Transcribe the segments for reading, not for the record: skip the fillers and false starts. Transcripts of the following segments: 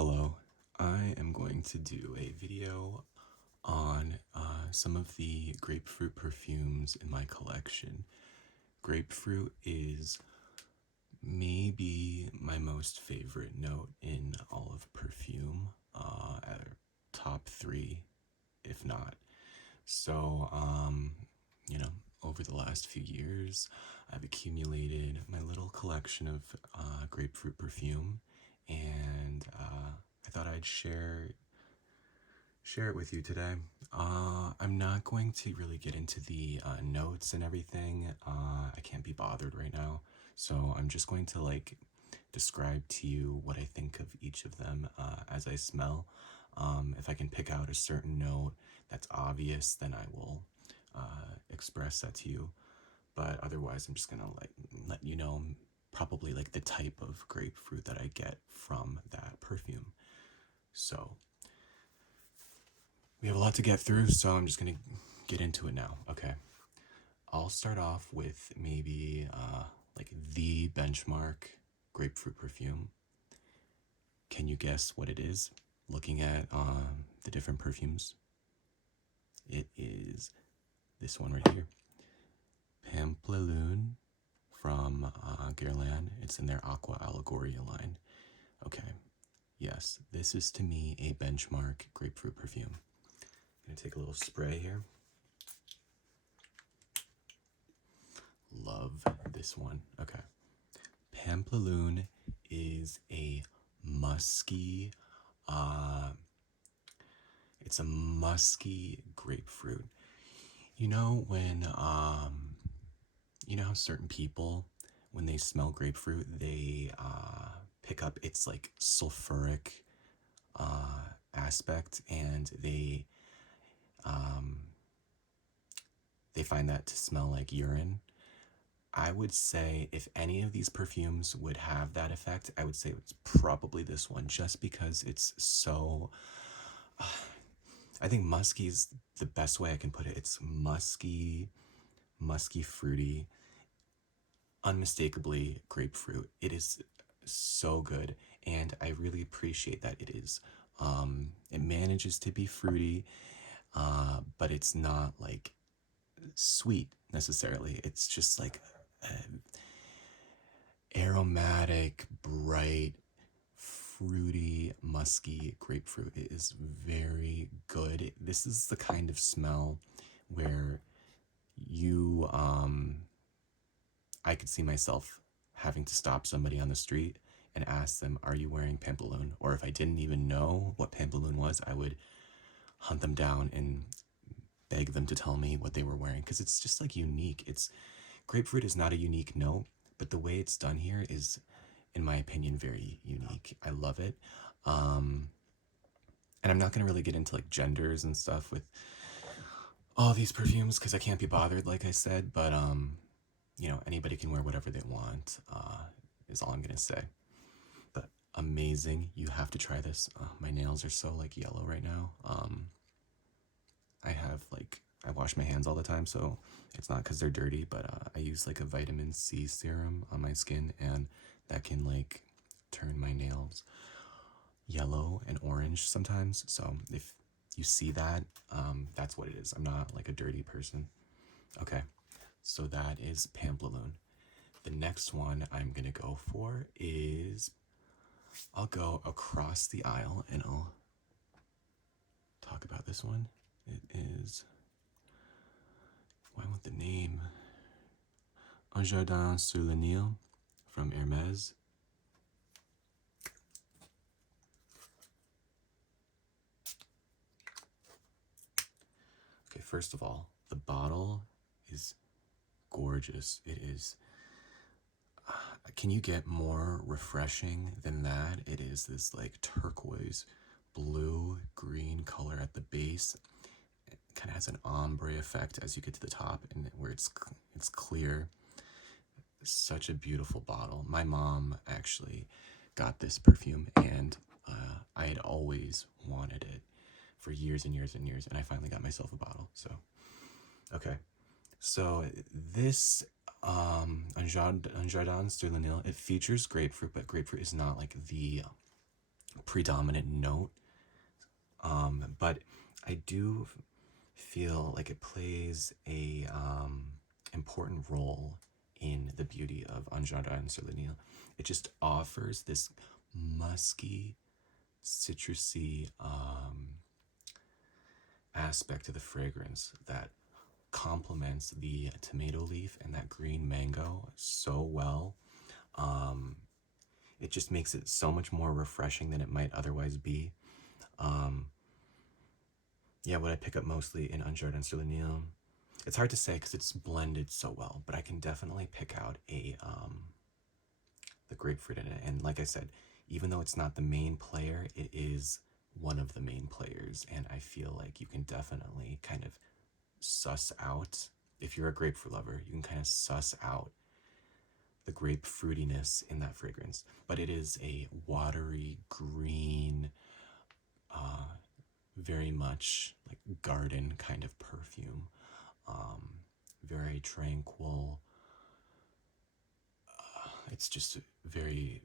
Hello, I am going to do a video on some of the grapefruit perfumes in my collection. Grapefruit is maybe my most favorite note in all of perfume, at top three, if not. So, over the last few years, I've accumulated my little collection of grapefruit perfume, and I thought I'd share it with you today. I'm not going to really get into the notes and everything. I can't be bothered right now, so I'm just going to describe to you what I think of each of them as I smell. If I can pick out a certain note that's obvious, then I will express that to you. But otherwise, I'm just gonna let you know probably the type of grapefruit that I get from that perfume. So we have a lot to get through, so I'm just gonna get into it now. Okay, I'll start off with maybe the benchmark grapefruit perfume. Can you guess what it is? Looking at the different perfumes, it is this one right here, Pamplelune from Guerlain. It's in their Aqua Allegoria line. Okay, yes, this is to me a benchmark grapefruit perfume. I'm gonna take a little spray here. Love this one. Okay, Pamplelune is a musky, it's a musky grapefruit. You know when you know how certain people, when they smell grapefruit, they pick up its sulfuric aspect, and they find that to smell like urine. I would say if any of these perfumes would have that effect, I would say it's probably this one, just because it's so. I think musky is the best way I can put it. It's musky, fruity, unmistakably grapefruit. It is so good, and I really appreciate that it is. It manages to be fruity, but it's not sweet necessarily. It's just aromatic, bright, fruity, musky grapefruit. It is very good. This is the kind of smell where you I could see myself having to stop somebody on the street and ask them, "Are you wearing Pamplelune?" Or if I didn't even know what Pamplelune was, I would hunt them down and beg them to tell me what they were wearing, because it's just unique. It's grapefruit is not a unique note, but the way it's done here is, in my opinion, very unique. I love it. And I'm not going to really get into genders and stuff with all these perfumes because I can't be bothered, like I said, but anybody can wear whatever they want, is all I'm going to say. But amazing. You have to try this. My nails are so yellow right now. I wash my hands all the time, so it's not because they're dirty, but I use a vitamin C serum on my skin, and that can turn my nails yellow and orange sometimes. So if you see that, that's what it is. I'm not a dirty person. Okay, so that is Pamplelune. The next one I'm gonna go for is, I'll go across the aisle and I'll talk about this one. It is, I want the name, Jardin Sur Le Nil from Hermes. Okay, first of all, the bottle is gorgeous. It is, can you get more refreshing than that? It is this turquoise blue green color at the base. It kind of has an ombre effect as you get to the top, and where it's clear. Such a beautiful bottle. My mom actually got this perfume, and I had always wanted it for years and years and years, and I finally got myself a bottle. So okay, so this Jardin Sur Le Nil, it features grapefruit, but grapefruit is not the predominant note. But I do feel like it plays a important role in the beauty of Un Jardin Sur Le Nil. It just offers this musky, citrusy aspect to the fragrance that complements the tomato leaf and that green mango so well. It just makes it so much more refreshing than it might otherwise be. Yeah, what I pick up mostly in Un Jardin Sur Le Nil, it's hard to say because it's blended so well, but I can definitely pick out the grapefruit in it. And like I said, even though it's not the main player, it is one of the main players, and I feel like you can definitely kind of suss out, if you're a grapefruit lover, you can kind of suss out the grapefruitiness in that fragrance. But it is a watery green, very much like garden kind of perfume. Very tranquil. It's just very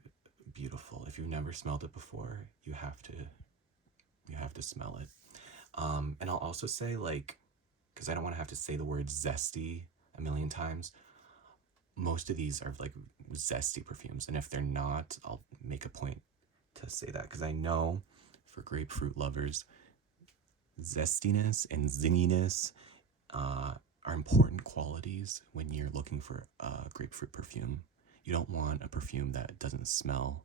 beautiful. If you've never smelled it before, you have to smell it. And I'll also say, like, because I don't want to have to say the word zesty a million times, most of these are like zesty perfumes, and if they're not, I'll make a point to say that, because I know for grapefruit lovers, zestiness and zinginess are important qualities when you're looking for a grapefruit perfume. You don't want a perfume that doesn't smell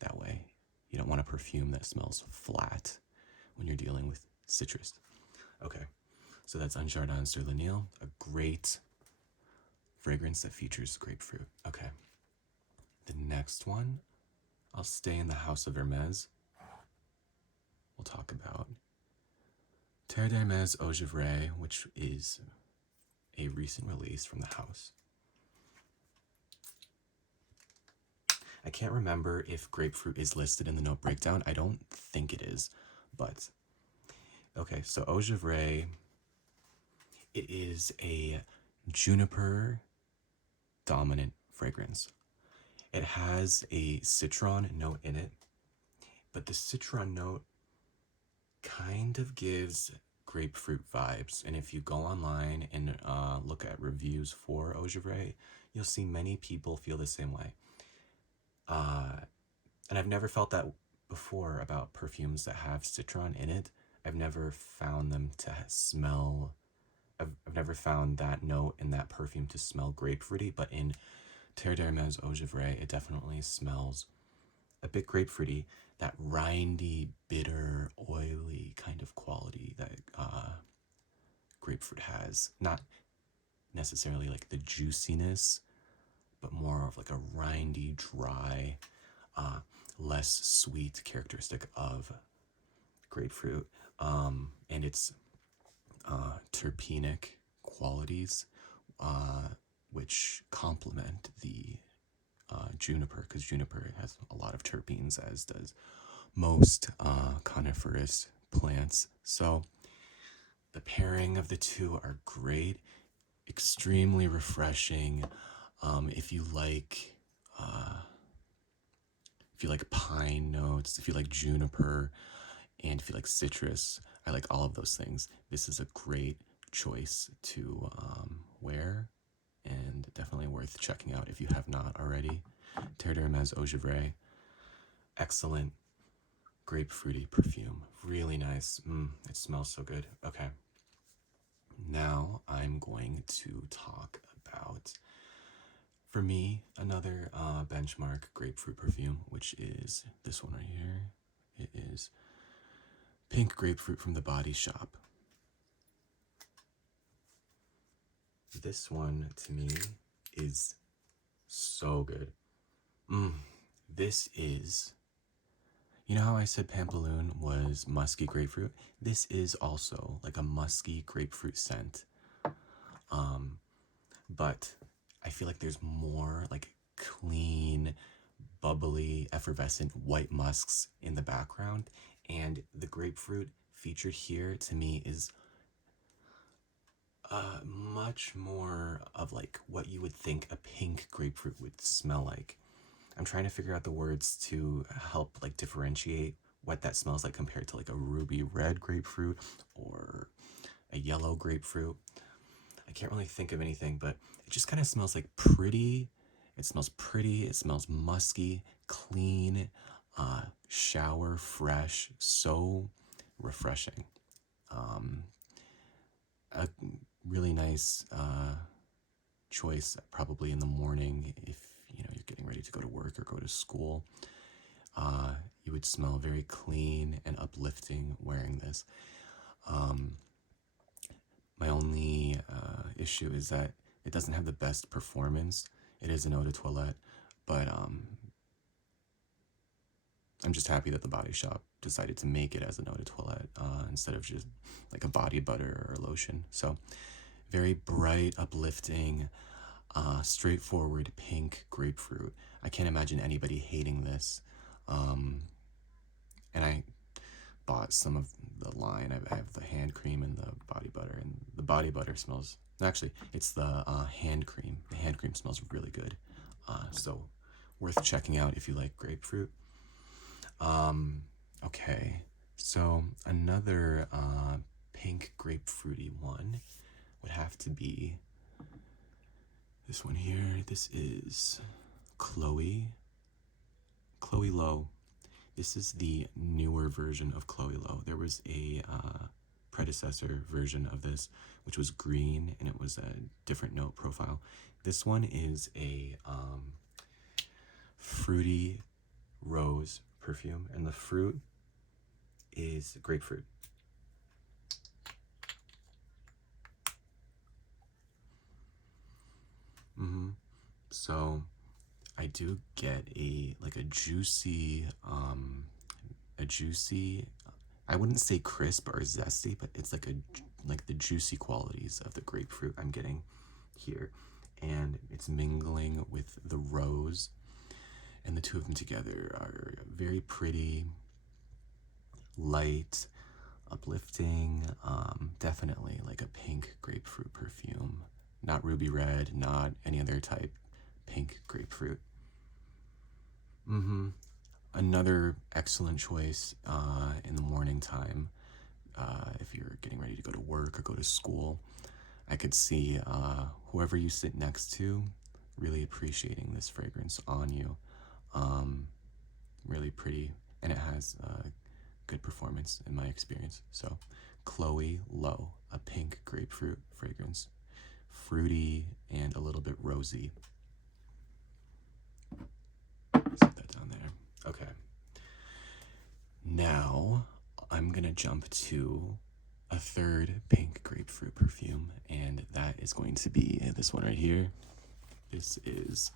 that way. You don't want a perfume that smells flat when you're dealing with citrus. Okay, so that's Un Jardin Sur Le Nil, a great fragrance that features grapefruit. Okay, the next one, I'll stay in the house of Hermes. We'll talk about Terre d'Hermes Eau Givree, which is a recent release from the house. I can't remember if grapefruit is listed in the note breakdown. I don't think it is, but okay, so Eau Givree, it is a juniper dominant fragrance. It has a citron note in it, but the citron note kind of gives grapefruit vibes. And if you go online and look at reviews for Eau Givree, you'll see many people feel the same way. And I've never felt that before about perfumes that have citron in it. I've never found them to smell, I've never found that note in that perfume to smell grapefruity, but in Terre d'Hermes Eau Givree, it definitely smells a bit grapefruity, that rindy, bitter, oily kind of quality that grapefruit has. Not necessarily like the juiciness, but more of like a rindy, dry, less sweet characteristic of grapefruit. And its terpenic qualities, which complement the juniper, because juniper has a lot of terpenes, as does most coniferous plants. So the pairing of the two are great, extremely refreshing. If you like pine notes, if you like juniper, and if you like citrus, I like all of those things. This is a great choice to wear, and definitely worth checking out if you have not already. Terre d'Hermes Eau Givree, excellent grapefruity perfume, really nice. It smells so good. Okay, now I'm going to talk about, for me, another benchmark grapefruit perfume, which is this one right here. It is Pink Grapefruit from the Body Shop. This one, to me, is so good. This is, you know how I said Pamplelune was musky grapefruit? This is also like a musky grapefruit scent. But I feel like there's more like clean, bubbly, effervescent white musks in the background. And the grapefruit featured here, to me, is much more of like what you would think a pink grapefruit would smell like. I'm trying to figure out the words to help like differentiate what that smells like compared to like a ruby red grapefruit or a yellow grapefruit. I can't really think of anything, but it just kind of smells like pretty. It smells pretty. It smells musky, clean, shower fresh. So refreshing. A really nice choice, probably in the morning if you're getting ready to go to work or go to school. You would smell very clean and uplifting wearing this. My only issue is that it doesn't have the best performance. It is an eau de toilette, but I'm just happy that the Body Shop decided to make it as an eau de toilette instead of just like a body butter or lotion. So very bright, uplifting, straightforward pink grapefruit. I can't imagine anybody hating this. And I bought some of the line. I have the hand cream and the body butter, and the body butter smells, actually it's the hand cream. The hand cream smells really good, so worth checking out if you like grapefruit. Okay, so another pink grapefruity one would have to be this one here. This is Chloe Lowe. This is the newer version of Chloe Lowe. There was a predecessor version of this, which was green, and it was a different note profile. This one is a fruity rose perfume, and the fruit is grapefruit. So I do get a juicy, I wouldn't say crisp or zesty, but it's like the juicy qualities of the grapefruit I'm getting here, and it's mingling with the rose, and the two of them together are very pretty, light, uplifting. Definitely like a pink grapefruit perfume, not ruby red, not any other type. Pink grapefruit. Another excellent choice in the morning time. If you're getting ready to go to work or go to school, I could see whoever you sit next to really appreciating this fragrance on you. Really pretty, and it has good performance in my experience. So Chloe Lowe, a pink grapefruit fragrance, fruity and a little bit rosy. Set that down there. Okay. Now I'm gonna jump to a third pink grapefruit perfume, and that is going to be this one right here. This is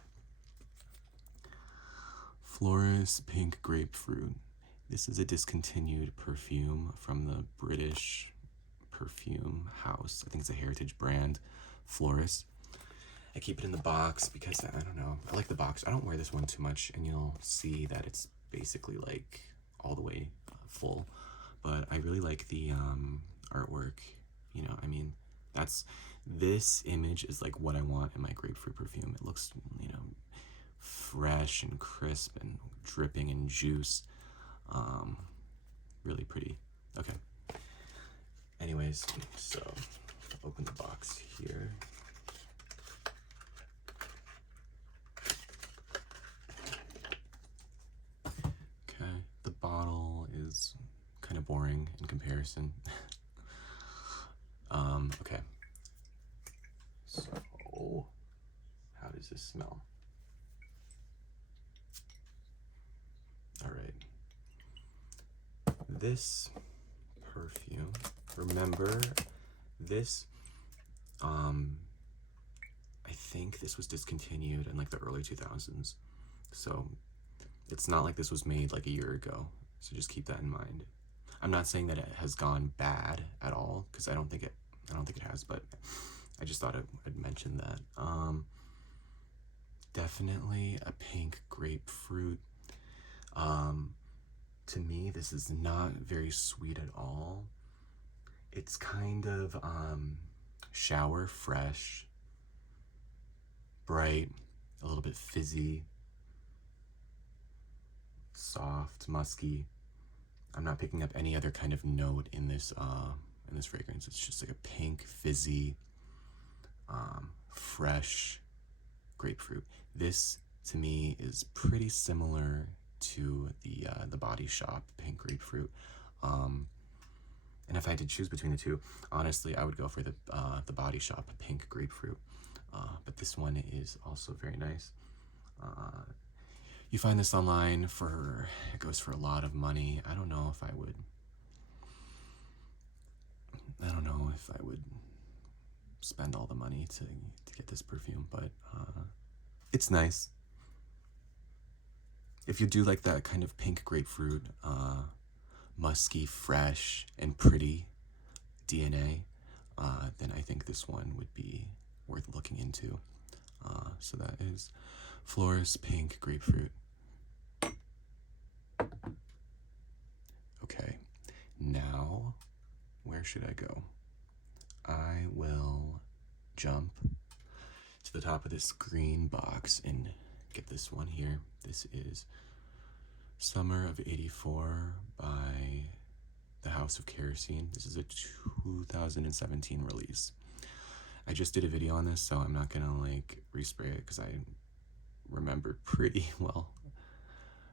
Floris Pink Grapefruit. This is a discontinued perfume from the British perfume house. I think it's a heritage brand, Floris. I keep it in the box because I don't know. I like the box. I don't wear this one too much, and you'll see that it's basically like all the way full. But I really like the artwork. I mean, this image is like what I want in my grapefruit perfume. It looks, fresh and crisp and dripping in juice. Really pretty. Okay. Anyways, so open the box here. Okay, the bottle is kind of boring in comparison. Okay. So, how does this smell? All right. This perfume, remember this, I think this was discontinued in like the early 2000s. So it's not like this was made like a year ago. So just keep that in mind. I'm not saying that it has gone bad at all, because I don't think it has, but I just thought I'd mention that. Definitely a pink grapefruit. To me, this is not very sweet at all. It's kind of shower fresh, bright, a little bit fizzy. soft, musky. I'm not picking up any other kind of note in this fragrance. It's just like a pink, fizzy, fresh grapefruit. This to me is pretty similar to the Body Shop pink grapefruit. And if I had to choose between the two, honestly, I would go for the Body Shop pink grapefruit. But this one is also very nice. You find this online it goes for a lot of money. I don't know if I would spend all the money to get this perfume, but it's nice. If you do like that kind of pink grapefruit, musky, fresh, and pretty DNA, then I think this one would be worth looking into. So that is Floris Pink Grapefruit. Okay, now where should I go? I will jump to the top of this green box and get this one here. This is Summer of '84 by the House of Kerosene. This is a 2017 release. I just did a video on this, so I'm not gonna like respray it because I remember pretty well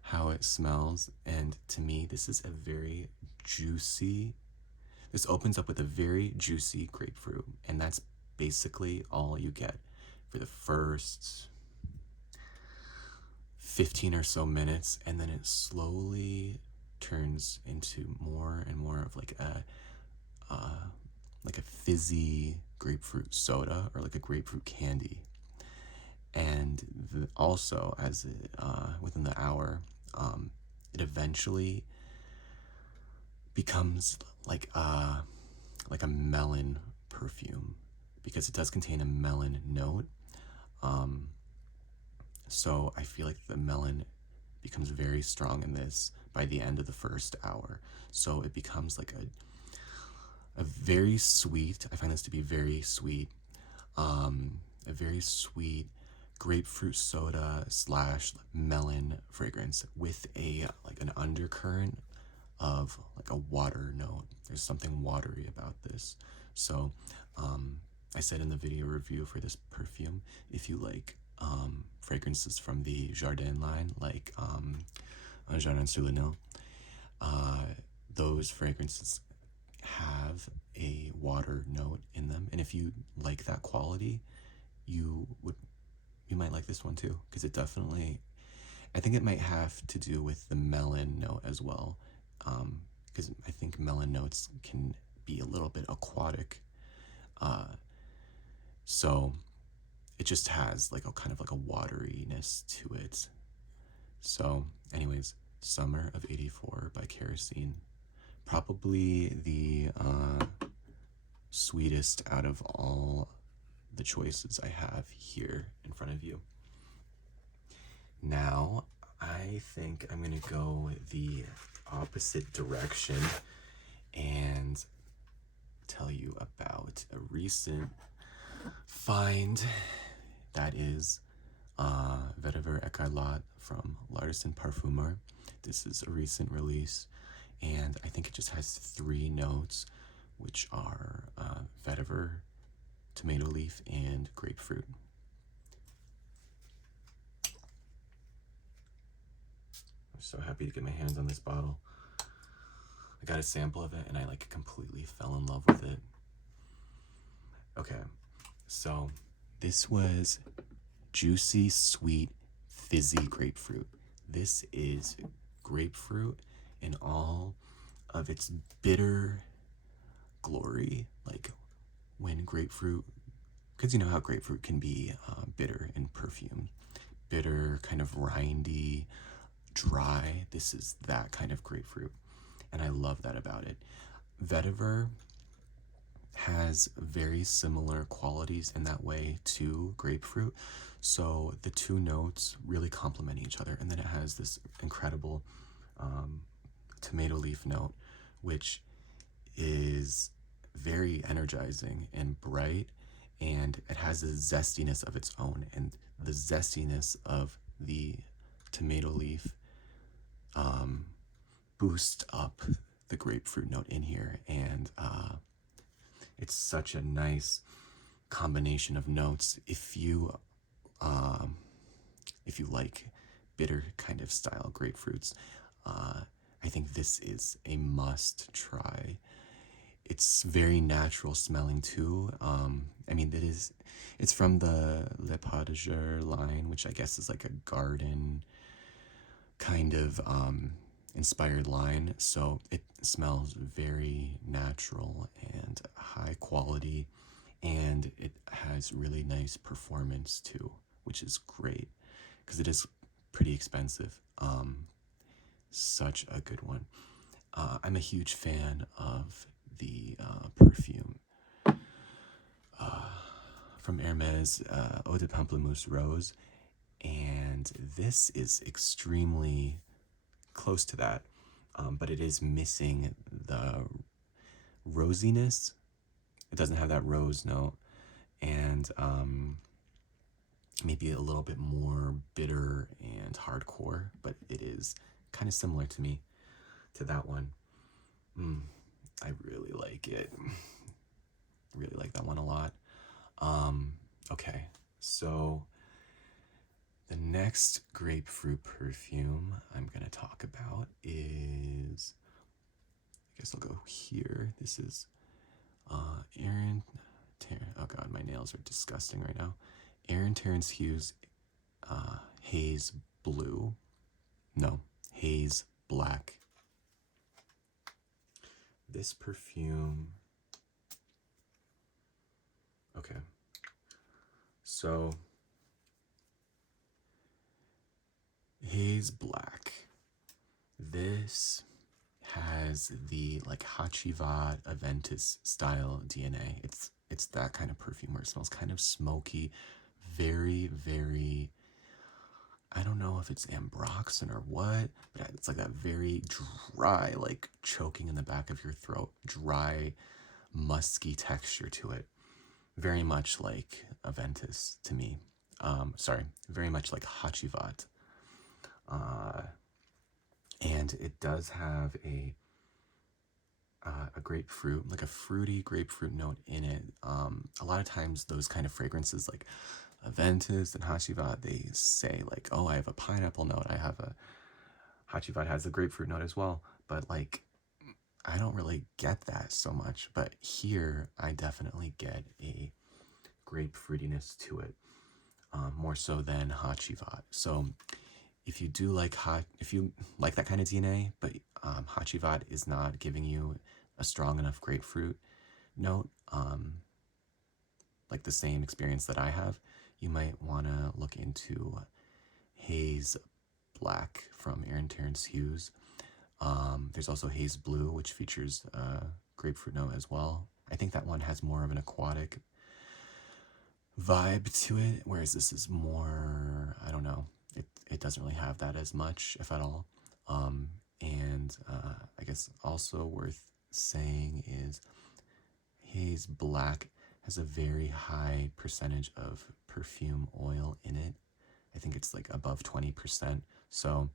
how it smells. And to me, this is a very juicy, this opens up with a very juicy grapefruit, and that's basically all you get for the first 15 or so minutes, and then it slowly turns into more and more of like a fizzy grapefruit soda or like a grapefruit candy. And also, as within the hour, it eventually becomes like a melon perfume, because it does contain a melon note. So I feel like the melon becomes very strong in this by the end of the first hour. So it becomes like a very sweet, I find this to be very sweet, a very sweet grapefruit soda / melon fragrance with an undercurrent of like a water note. There's something watery about this. So I said in the video review for this perfume, if you like fragrances from the Jardin line, like Jardin Sur Le Nil, those fragrances have a water note in them, and if you like that quality, you might like this one too, because it definitely, I think it might have to do with the melon note as well, because I think melon notes can be a little bit aquatic, so it just has like a kind of like a wateriness to it. So anyways, Summer of '84 by Kerosene, probably the sweetest out of all the choices I have here in front of you. Now I think I'm gonna go the opposite direction and tell you about a recent find that is Vetiver Ecarlate from L'artisan Parfumeur. This is a recent release, and I think it just has 3 notes, which are vetiver, tomato leaf, and grapefruit. I'm so happy to get my hands on this bottle. I got a sample of it and I like completely fell in love with it. Okay, so this was juicy, sweet, fizzy grapefruit. This is grapefruit in all of its bitter glory, like when grapefruit, because you know how grapefruit can be bitter in perfume, bitter, kind of rindy, dry. This is that kind of grapefruit, and I love that about it. Vetiver has very similar qualities in that way to grapefruit, so the 2 notes really complement each other, and then it has this incredible tomato leaf note, which is very energizing and bright, and it has a zestiness of its own, and the zestiness of the tomato leaf boost up the grapefruit note in here, and it's such a nice combination of notes. If you like bitter kind of style grapefruits, I think this is a must try. It's very natural smelling too. I mean, it's from the Le Potager line, which I guess is like a garden kind of inspired line. So it smells very natural and high quality, and it has really nice performance too, which is great because it is pretty expensive. Such a good one. I'm a huge fan of the perfume from Hermes, Eau de Pamplemousse Rose, and this is extremely close to that, but it is missing the rosiness. It doesn't have that rose note, and maybe a little bit more bitter and hardcore, but it is kind of similar to me to that one. I really like it. Really like that one a lot. Okay, so the next grapefruit perfume I'm gonna talk about is, I guess I'll go here. This is oh god, my nails are disgusting right now. Terence Hughes Haze Blue. No, Haze Black. This perfume, okay, so Haze Black. This has the like Hachivat Aventus style DNA. It's that kind of perfume where it smells kind of smoky, very, very, I don't know if it's ambroxan or what, but it's like that very dry, like choking in the back of your throat, dry, musky texture to it. Very much like Aventus to me. Sorry, very much like Hachivat. And it does have a grapefruit, like a fruity grapefruit note in it. A lot of times those kind of fragrances like Aventus and Hachivat, they say like, oh, I have a pineapple note. I have a Hachivat has the grapefruit note as well. But like, I don't really get that so much. But here, I definitely get a grapefruitiness to it, more so than Hachivat. So if you do like if you like that kind of DNA, but Hachivat is not giving you a strong enough grapefruit note, like the same experience that I have, you might want to look into Haze Black from Terence Hughes. There's also Haze Blue, which features grapefruit note as well. I think that one has more of an aquatic vibe to it, whereas this is more, I don't know, it doesn't really have that as much, if at all. And I guess also worth saying is Haze Black has a very high percentage of perfume oil in it. I think it's like above 20%. So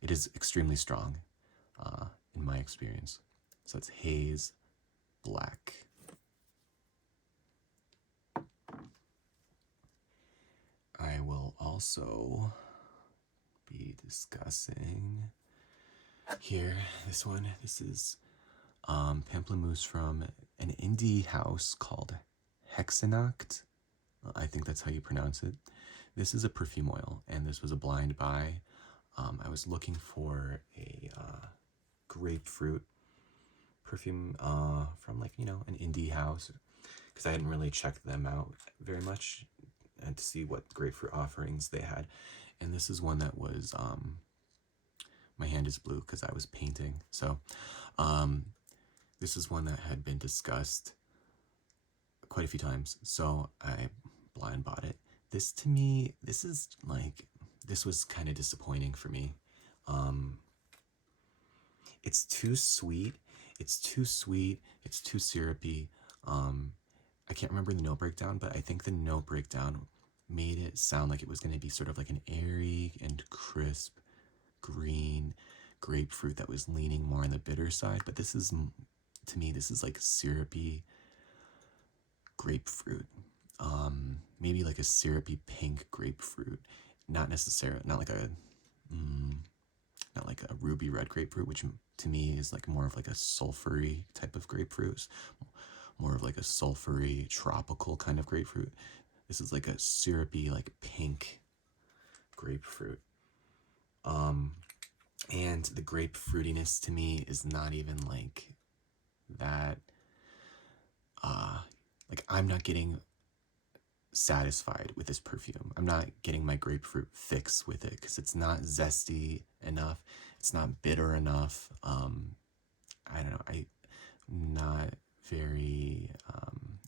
it is extremely strong in my experience. So it's Haze Black. I will also be discussing here this one. This is Pamplemousse from an indie house called Hexennacht. I think that's how you pronounce it. This is a perfume oil, and this was a blind buy. I was looking for a grapefruit perfume from like, an indie house, because I hadn't really checked them out very much and to see what grapefruit offerings they had. And this is one that was, my hand is blue because I was painting. So this is one that had been discussed quite a few times. So I blind bought it. This to me, this was kind of disappointing for me. It's too sweet. It's too sweet. It's too syrupy. I can't remember the note breakdown, but I think the note breakdown made it sound like it was going to be sort of like an airy and crisp green grapefruit that was leaning more on the bitter side, but this is, to me, this is like syrupy grapefruit. Maybe like a syrupy pink grapefruit, not necessarily, not like a ruby red grapefruit, which to me is like more of like a sulfury type of grapefruit, more of like a sulfury tropical kind of grapefruit. This is like a syrupy, like pink grapefruit. And the grapefruitiness to me is not even like that. Like I'm not getting satisfied with this perfume. I'm not getting my grapefruit fix with it because it's not zesty enough. It's not bitter enough. I don't know. I'm not very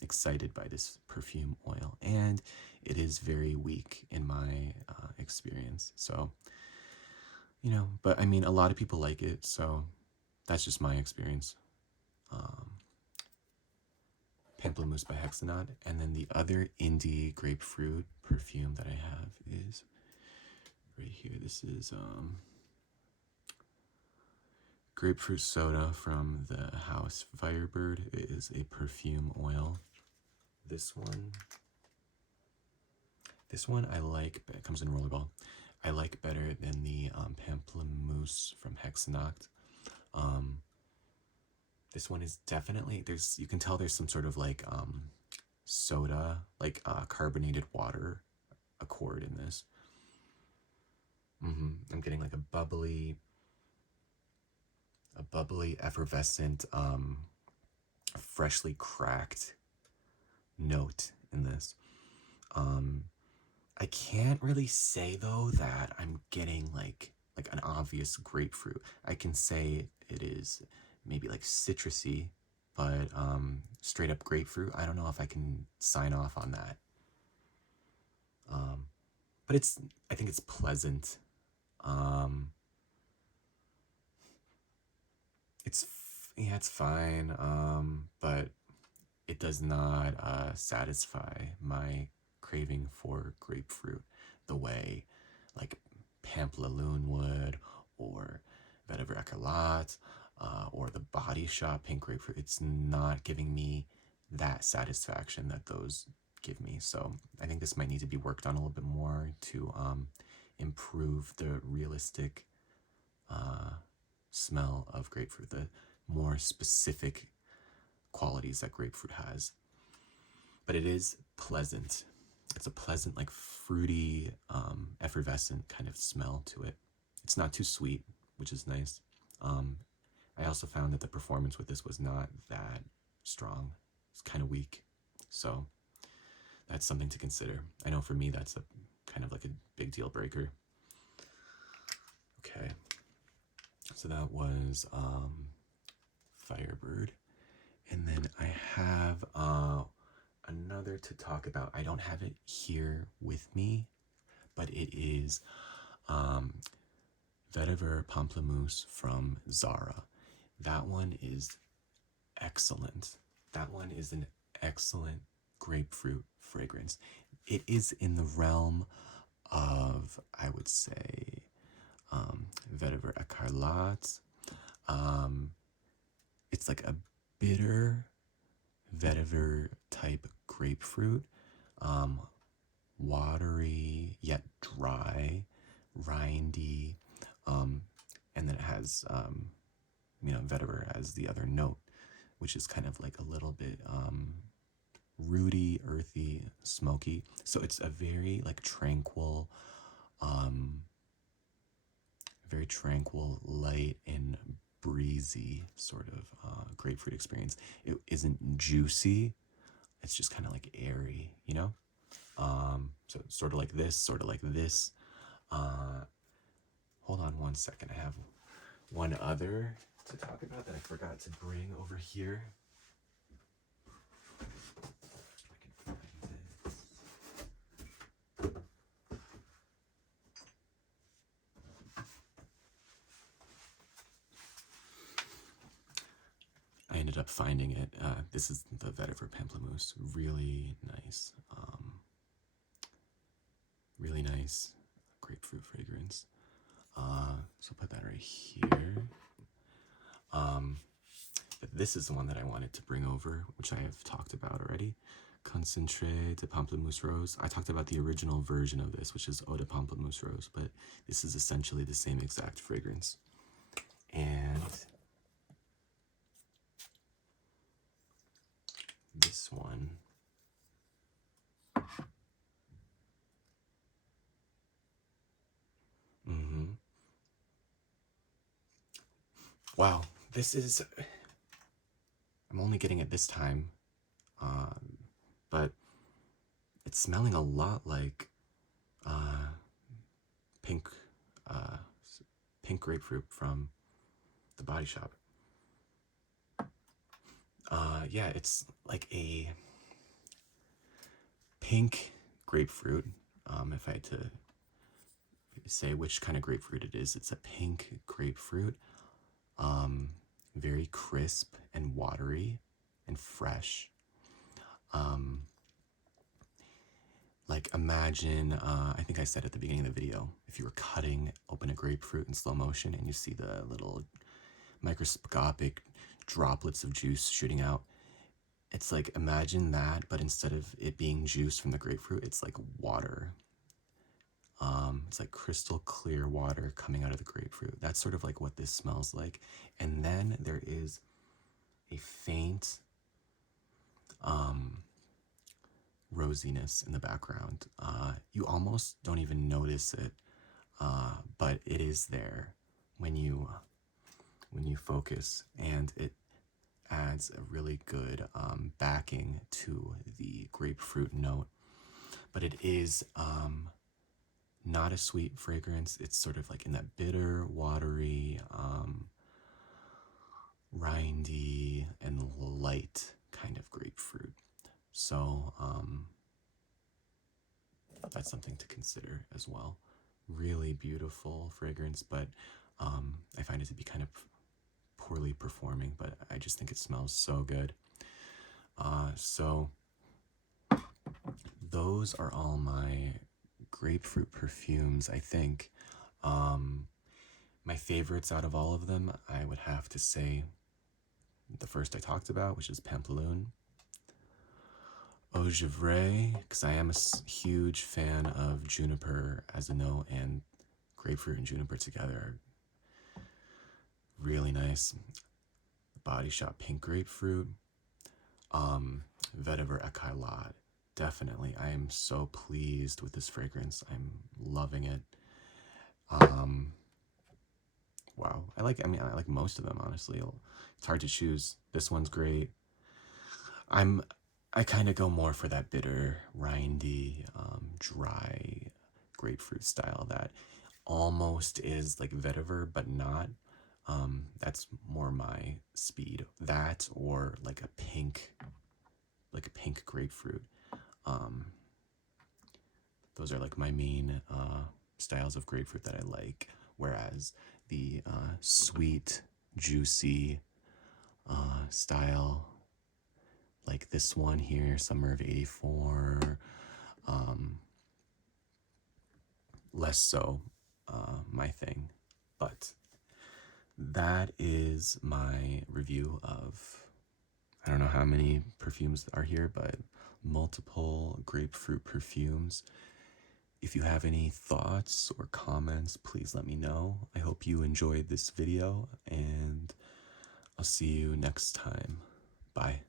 excited by this perfume oil, and it is very weak in my experience. So, but I mean, a lot of people like it, so that's just my experience. Pamplemousse by Hexennacht, and then the other indie grapefruit perfume that I have is right here. This is grapefruit soda from the house Firebird. It is a perfume oil. This one I like. It comes in rollerball. I like better than the Pamplemousse from Hexennacht. This one is definitely, you can tell there's some sort of like soda, like carbonated water accord in this. I'm getting like a bubbly, effervescent, freshly cracked note in this. I can't really say though that I'm getting like an obvious grapefruit. I can say it is maybe like citrusy, but straight up grapefruit, I don't know if I can sign off on that. But I think it's pleasant. It's fine, but it does not satisfy my craving for grapefruit the way like Pamplelune would, or Vetiver Ecarlate, or the Body Shop pink grapefruit. It's not giving me that satisfaction that those give me. So I think this might need to be worked on a little bit more to improve the realistic smell of grapefruit, the more specific qualities that grapefruit has. But it is pleasant. It's a pleasant, like fruity, effervescent kind of smell to it. It's not too sweet, which is nice. I also found that the performance with this was not that strong. It's kind of weak. So that's something to consider. I know for me that's a kind of like a big deal breaker. Okay. So that was Firebird. And then I have another to talk about. I don't have it here with me, but it is Vetiver Pamplemousse from Zara. That one is excellent. That one is an excellent grapefruit fragrance. It is in the realm of, I would say, Vetiver Ecarlate. It's like a bitter vetiver type grapefruit, watery yet dry, rindy, and then it has vetiver as the other note, which is kind of like a little bit rooty, earthy, smoky. So it's a very like tranquil, light and breezy sort of grapefruit experience. It isn't juicy. It's just kind of like airy, So sort of like this, sort of like this. Hold on one second. I have one other to talk about that I forgot to bring over here. I ended up finding it. This is the Vetiver Pamplemousse. Really nice. Really nice grapefruit fragrance. So put that right here. But this is the one that I wanted to bring over, which I have talked about already. Concentre de Pamplemousse Rose. I talked about the original version of this, which is Eau de Pamplemousse Rose, but this is essentially the same exact fragrance. And this one, wow, this is, I'm only getting it this time, but it's smelling a lot like pink, pink grapefruit from the Body Shop. Yeah, it's like a pink grapefruit. If I had to say which kind of grapefruit it is, it's a pink grapefruit. Very crisp and watery and fresh. Like imagine, I think I said at the beginning of the video, if you were cutting open a grapefruit in slow motion and you see the little microscopic droplets of juice shooting out. It's like, imagine that, but instead of it being juice from the grapefruit, it's like water. It's like crystal clear water coming out of the grapefruit. That's sort of like what this smells like. And then there is a faint rosiness in the background. You almost don't even notice it, but it is there when you focus, and it adds a really good backing to the grapefruit note. But it is not a sweet fragrance. It's sort of like in that bitter, watery, rindy, and light kind of grapefruit. So that's something to consider as well. Really beautiful fragrance, but I find it to be kind of poorly performing, but I just think it smells so good. So those are all my grapefruit perfumes, I think. My favorites out of all of them, I would have to say the first I talked about, which is Pamplelune. Eau Givree, because I am a huge fan of juniper as a note, and grapefruit and juniper together are really nice. Body Shop Pink Grapefruit. Vetiver Ecarlate. Definitely. I am so pleased with this fragrance. I'm loving it. Wow. I like most of them, honestly. It's hard to choose. This one's great. I kind of go more for that bitter, rindy, dry grapefruit style that almost is like vetiver, but not. That's more my speed. That or like a pink grapefruit. Those are like my main styles of grapefruit that I like. Whereas the sweet, juicy style, like this one here, Summer of '84, less so my thing. But that is my review of, I don't know how many perfumes are here, but multiple grapefruit perfumes. If you have any thoughts or comments, please let me know. I hope you enjoyed this video, and I'll see you next time. Bye.